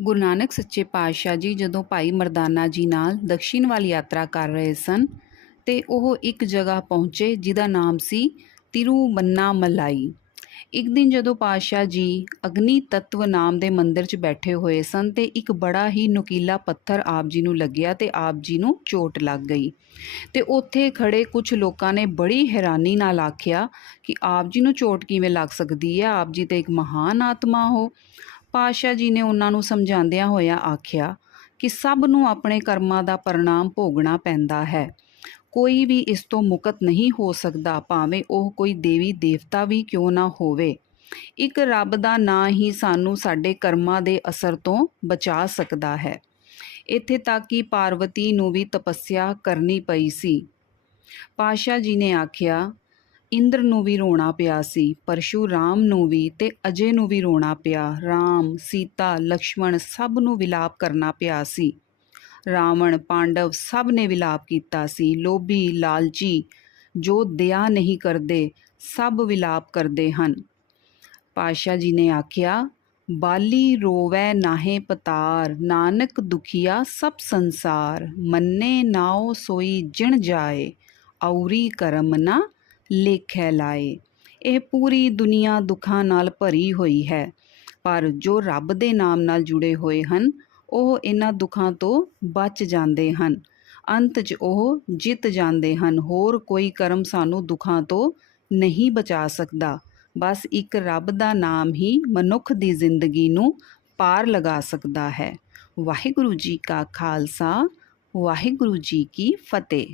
ਗੁਰੂ ਨਾਨਕ ਸੱਚੇ ਪਾਤਸ਼ਾਹ ਜੀ ਜਦੋਂ ਭਾਈ ਮਰਦਾਨਾ ਜੀ ਨਾਲ ਦਕਸ਼ਿਣ ਵੱਲ ਯਾਤਰਾ ਕਰ ਰਹੇ ਸਨ ਤੇ ਉਹ ਇੱਕ ਜਗ੍ਹਾ ਪਹੁੰਚੇ ਜਿਹਦਾ ਨਾਮ ਸੀ ਤਿਰੂਮੰਨਾ ਮਲਾਈ। ਇੱਕ ਦਿਨ ਜਦੋਂ ਪਾਤਸ਼ਾਹ ਜੀ ਅਗਨੀ ਤੱਤਵ ਨਾਮ ਦੇ ਮੰਦਿਰ 'ਚ ਬੈਠੇ ਹੋਏ ਸਨ ਤੇ ਇੱਕ ਬੜਾ ਹੀ ਨੁਕੀਲਾ ਪੱਥਰ ਆਪ ਜੀ ਨੂੰ ਲੱਗਿਆ ਤੇ ਆਪ ਜੀ ਨੂੰ ਚੋਟ ਲੱਗ ਗਈ। ਤੇ ਉੱਥੇ ਖੜੇ ਕੁਝ ਲੋਕਾਂ ਨੇ ਬੜੀ ਹੈਰਾਨੀ ਨਾਲ ਆਖਿਆ ਕਿ ਆਪ ਜੀ ਨੂੰ ਚੋਟ ਕਿਵੇਂ ਲੱਗ ਸਕਦੀ ਹੈ? ਆਪ ਜੀ ਤੇ ਇੱਕ ਮਹਾਨ ਆਤਮਾ ਹੋ। ਪਾਤਸ਼ਾਹ ਜੀ ਨੇ ਉਹਨਾਂ ਨੂੰ ਸਮਝਾਉਂਦਿਆਂ ਹੋਇਆ ਆਖਿਆ ਕਿ ਸਭ ਨੂੰ ਆਪਣੇ ਕਰਮਾਂ ਦਾ ਪਰਿਣਾਮ ਭੋਗਣਾ ਪੈਂਦਾ ਹੈ। ਕੋਈ ਵੀ ਇਸ ਤੋਂ ਮੁਕਤ ਨਹੀਂ ਹੋ ਸਕਦਾ, ਭਾਵੇਂ ਉਹ ਕੋਈ ਦੇਵੀ ਦੇਵਤਾ ਵੀ ਕਿਉਂ ਨਾ ਹੋਵੇ। ਇੱਕ ਰੱਬ ਦਾ ਨਾਂ ਹੀ ਸਾਨੂੰ ਸਾਡੇ ਕਰਮਾਂ ਦੇ ਅਸਰ ਤੋਂ ਬਚਾ ਸਕਦਾ ਹੈ। ਇੱਥੇ ਤੱਕ ਕਿ ਪਾਰਵਤੀ ਨੂੰ ਵੀ ਤਪੱਸਿਆ ਕਰਨੀ ਪਈ ਸੀ। ਪਾਸ਼ਾ ਜੀ ਨੇ ਆਖਿਆ ਇੰਦਰ ਨੂੰ ਵੀ ਰੋਣਾ ਪਿਆ ਸੀ, ਪਰਸ਼ੂਰਾਮ ਨੂੰ ਵੀ ਤੇ ਅਜੇ ਨੂੰ ਵੀ ਰੋਣਾ ਪਿਆ। ਰਾਮ, ਸੀਤਾ, ਲਕਸ਼ਮਣ ਸਭ ਨੂੰ ਵਿਲਾਪ ਕਰਨਾ ਪਿਆ ਸੀ। ਰਾਵਣ, ਪਾਂਡਵ ਸਭ ਨੇ ਵਿਲਾਪ ਕੀਤਾ ਸੀ। ਲੋਭੀ, ਲਾਲਚੀ ਜੋ ਦਇਆ ਨਹੀਂ ਕਰਦੇ, ਸਭ ਵਿਲਾਪ ਕਰਦੇ ਹਨ। ਪਾਸ਼ਾ ਜੀ ਨੇ ਆਖਿਆ, ਬਾਲੀ ਰੋਵੈ ਨਾਹੇ ਪਤਾਰ, ਨਾਨਕ ਦੁਖੀਆ ਸਭ ਸੰਸਾਰ। ਮੰਨੇ ਨਾਉ ਸੋਈ ਜਿਣ ਜਾਏ, ਔਰੀ ਕਰਮ ਨਾ ਲੇਖੈ ਲਾਏ। ਇਹ ਪੂਰੀ ਦੁਨੀਆ ਦੁੱਖਾਂ ਨਾਲ ਭਰੀ ਹੋਈ ਹੈ। ਪਰ ਜੋ ਰੱਬ ਦੇ ਨਾਮ ਨਾਲ ਜੁੜੇ ਹੋਏ ਹਨ, ਉਹ ਇਹਨਾਂ ਦੁੱਖਾਂ ਤੋਂ ਬਚ ਜਾਂਦੇ ਹਨ। ਅੰਤ 'ਚ ਉਹ ਜਿੱਤ ਜਾਂਦੇ ਹਨ। ਹੋਰ ਕੋਈ ਕਰਮ ਸਾਨੂੰ ਦੁੱਖਾਂ ਤੋਂ ਨਹੀਂ ਬਚਾ ਸਕਦਾ। ਬਸ ਇੱਕ ਰੱਬ ਦਾ ਨਾਮ ਹੀ ਮਨੁੱਖ ਦੀ ਜ਼ਿੰਦਗੀ ਨੂੰ ਪਾਰ ਲਗਾ ਸਕਦਾ ਹੈ। ਵਾਹਿਗੁਰੂ ਜੀ ਕਾ ਖਾਲਸਾ, ਵਾਹਿਗੁਰੂ ਜੀ ਕੀ ਫਤਿਹ।